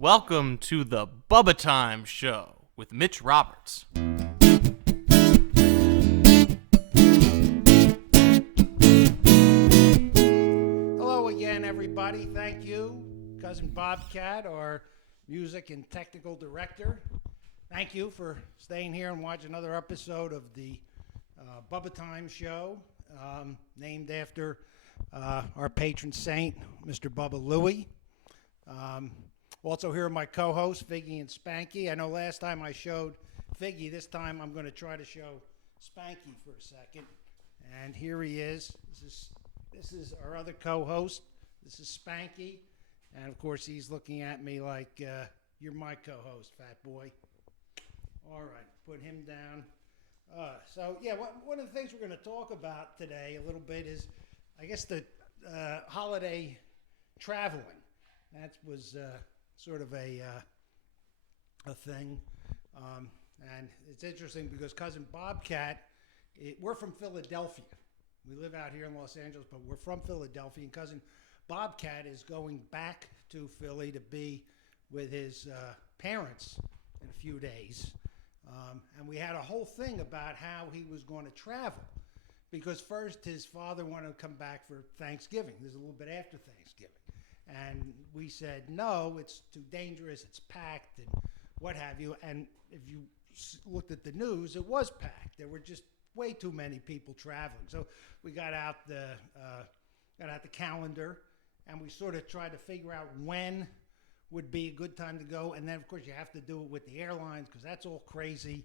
Welcome to the Bubba Time Show with Mitch Roberts. Hello again, everybody. Thank you, Cousin Bobcat, our music and technical director. Thank you for staying here and watching another episode of the Bubba Time Show, named after our patron saint, Mr. Bubba Louie. Also here are my co-hosts, Figgy and Spanky. I know last time I showed Figgy. This time I'm going to try to show Spanky for a second. And here he is. This is our other co-host. This is Spanky. And, of course, he's looking at me like, you're my co-host, fat boy. All right, put him down. One of the things we're going to talk about today a little bit is, I guess, the holiday traveling. That was sort of a thing. And it's interesting because Cousin Bobcat, we're from Philadelphia. We live out here in Los Angeles, but we're from Philadelphia. And Cousin Bobcat is going back to Philly to be with his parents in a few days. And we had a whole thing about how he was going to travel. Because first his father wanted to come back for Thanksgiving. There's a little bit after Thanksgiving. And we said, no, it's too dangerous, it's packed, and what have you. And if you looked at the news, it was packed. There were just way too many people traveling. So we got out the calendar, and we sort of tried to figure out when would be a good time to go. And then, of course, you have to do it with the airlines because that's all crazy.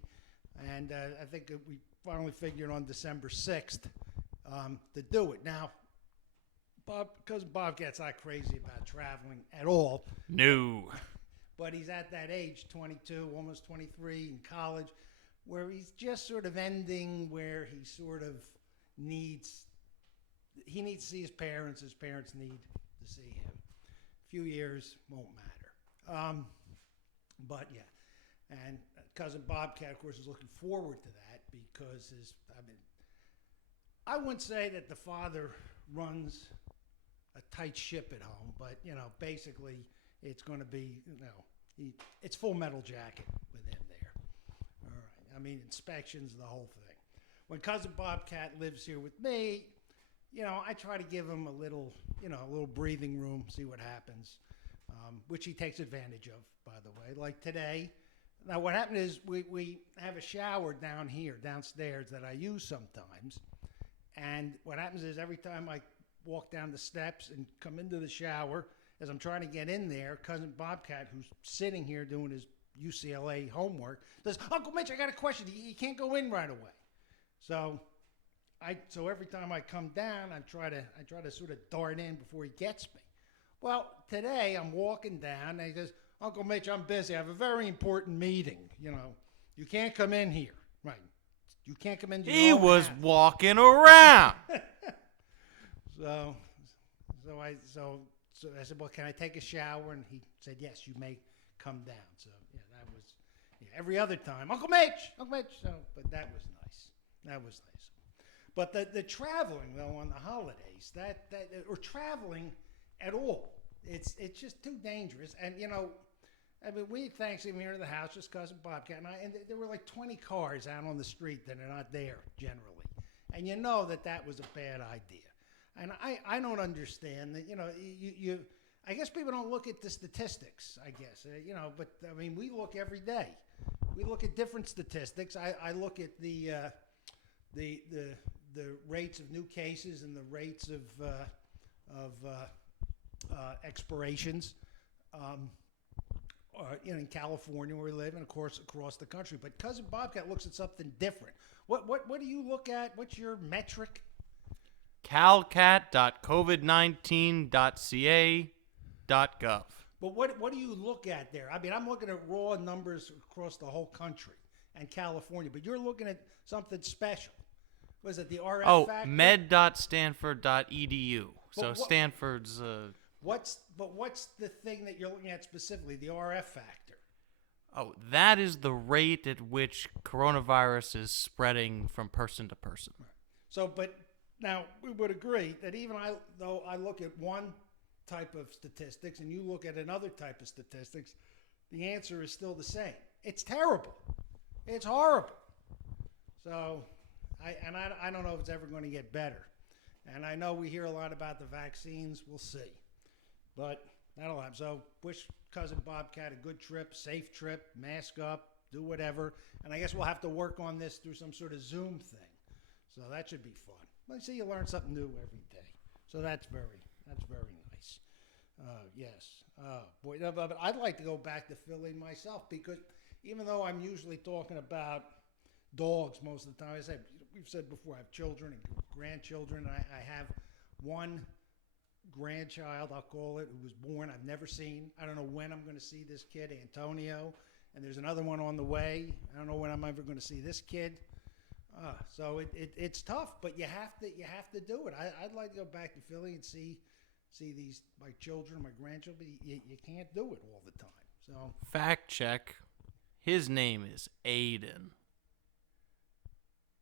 And I think we finally figured on December 6th to do it. Now, Cousin Bobcat's not crazy about traveling at all. No. But he's at that age, 22, almost 23, in college, where he's just sort of ending where he sort of needs to see his parents need to see him. A few years won't matter. But yeah, and Cousin Bobcat, of course, is looking forward to that because I wouldn't say that the father runs a tight ship at home, but basically it's going to be it's Full Metal Jacket with him there. All right, inspections, the whole thing. When Cousin Bobcat lives here with me, I try to give him a little breathing room, see what happens, which he takes advantage of, by the way. Like today. Now what happened is we have a shower downstairs that I use sometimes, and what happens is every time I walk down the steps and come into the shower, as I'm trying to get in there, Cousin Bobcat, who's sitting here doing his UCLA homework, says, "Uncle Mitch, I got a question. You can't go in right away." So every time I come down, I try to sort of dart in before he gets me. Well, today I'm walking down, and he goes, "Uncle Mitch, I'm busy. I have a very important meeting. You can't come in here." Right. You can't come in here. He was walking around. So I said, "Well, can I take a shower?" And he said, "Yes, you may come down." So that was every other time, Uncle Mitch. So, but that was nice. But the traveling though on the holidays, or traveling at all, it's just too dangerous. And we had Thanksgiving here in the house, just Cousin Bobcat and I, and there were like 20 cars out on the street that are not there generally, and that was a bad idea. And I don't understand that, you I guess people don't look at the statistics, I guess, but we look every day. We look at different statistics. I look at the rates of new cases and the rates of expirations in California where we live, and of course across the country. But Cousin Bobcat looks at something different. What do you look at? What's your metric? calcat.covid19.ca.gov. But what do you look at there? I'm looking at raw numbers across the whole country and California, but you're looking at something special. Was it the RF factor? med.stanford.edu. So Stanford's... What's the thing that you're looking at specifically, the RF factor? Oh, that is the rate at which coronavirus is spreading from person to person. So, but now we would agree that even though I look at one type of statistics and you look at another type of statistics, the answer is still the same. It's terrible. It's horrible. So, I don't know if it's ever going to get better. And I know we hear a lot about the vaccines. We'll see. But that'll happen. So, wish Cousin Bobcat a good trip, safe trip, mask up, do whatever. And I guess we'll have to work on this through some sort of Zoom thing. So that should be fun. Let's see, you learn something new every day. So that's very nice. Yes. Boy, no, but I'd like to go back to Philly myself because even though I'm usually talking about dogs most of the time, we've said before, I have children and grandchildren. I have one grandchild, I'll call it, who was born. I've never seen. I don't know when I'm going to see this kid, Antonio. And there's another one on the way. I don't know when I'm ever going to see this kid. So it's tough, but you have to do it. I'd like to go back to Philly and see these my children, my grandchildren. You can't do it all the time. So Fact check. His name is Aiden.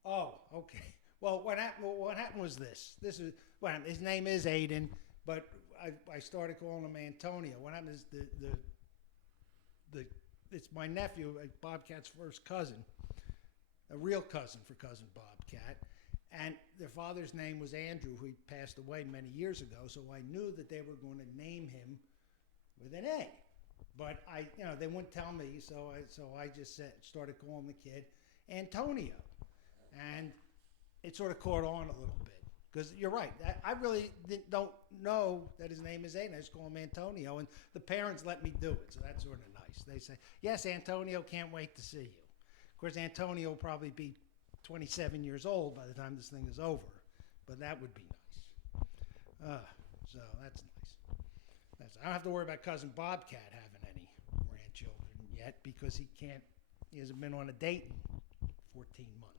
Oh, okay. Well, what happened was this. This is what happened. His name is Aiden, but I started calling him Antonio. What happened is it's my nephew, Bobcat's first cousin, a real cousin for Cousin Bobcat, and their father's name was Andrew, who passed away many years ago. So I knew that they were going to name him with an A, but they wouldn't tell me. So I just started calling the kid Antonio, and it sort of caught on a little bit. Because you're right. I really don't know that his name is Aiden. I just call him Antonio. And the parents let me do it. So that's sort of nice. They say, yes, Antonio, can't wait to see you. Of course, Antonio will probably be 27 years old by the time this thing is over. But that would be nice. So that's nice. I don't have to worry about Cousin Bobcat having any grandchildren yet because he hasn't been on a date in 14 months.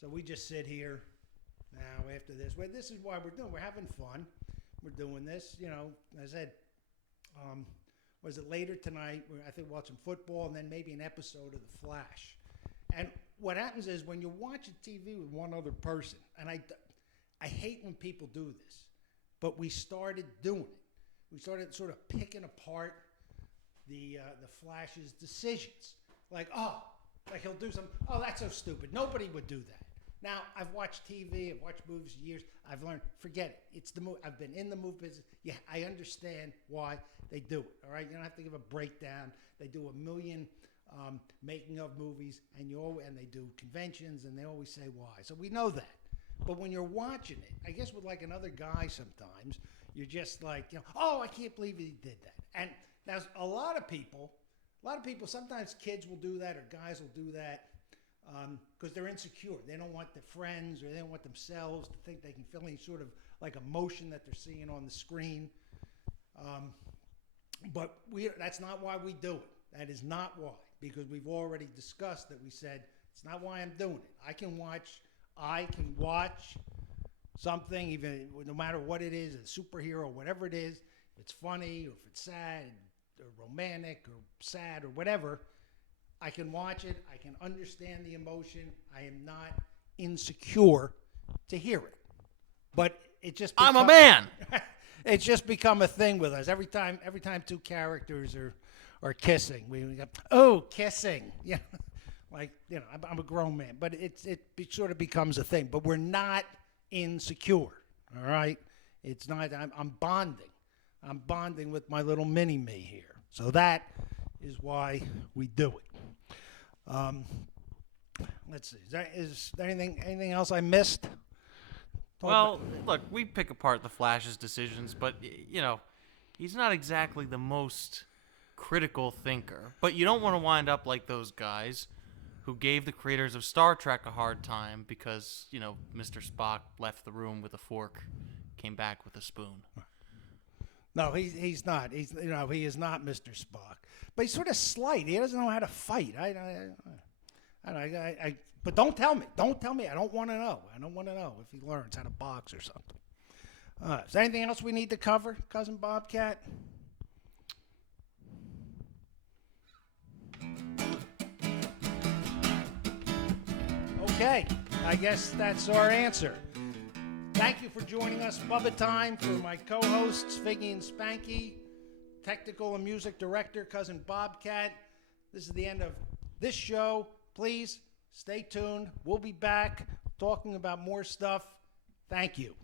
So we just sit here now after this. Well, this is why we're having fun. We're doing this, as I said, was it later tonight? I think watching football and then maybe an episode of The Flash. And what happens is when you're watching TV with one other person, and I hate when people do this, but we started doing it. We started sort of picking apart the Flash's decisions. Like he'll do something. Oh, that's so stupid. Nobody would do that. Now, I've watched TV, I've watched movies for years. I've learned, forget it. It's the movie. I've been in the movie business. Yeah, I understand why they do it. All right, you don't have to give a breakdown. They do a million making of movies, and they do conventions, and they always say why. So we know that. But when you're watching it, I guess with like another guy, sometimes you're just like, oh, I can't believe he did that. And now a lot of people. Sometimes kids will do that, or guys will do that. Because they're insecure. They don't want their friends or they don't want themselves to think they can feel any sort of like emotion that they're seeing on the screen. But that's not why we do it. That is not why. Because we've already discussed that we said it's not why I'm doing it. I can watch something, even no matter what it is, a superhero, whatever it is, if it's funny or if it's sad or romantic or sad or whatever, I can watch it. I can understand the emotion. I am not insecure to hear it. But it just I'm a man. It's just become a thing with us. Every time two characters are kissing, we go, kissing. Yeah, I'm a grown man. But it sort of becomes a thing. But we're not insecure. All right, it's not. I'm bonding. I'm bonding with my little mini me here. So that is why we do it. Let's see. Is there anything else I missed? Well, look, we pick apart the Flash's decisions, but he's not exactly the most critical thinker. But you don't want to wind up like those guys who gave the creators of Star Trek a hard time because Mr. Spock left the room with a fork, came back with a spoon. No, he's not. He is not Mr. Spock. But he's sort of slight. He doesn't know how to fight. But don't tell me. Don't tell me. I don't want to know. I don't want to know if he learns how to box or something. Is there anything else we need to cover, Cousin Bobcat? Okay. I guess that's our answer. Thank you for joining us. Bubba time for my co-hosts, Figgy and Spanky. Technical and music director, Cousin Bobcat. This is the end of this show. Please stay tuned. We'll be back talking about more stuff. Thank you.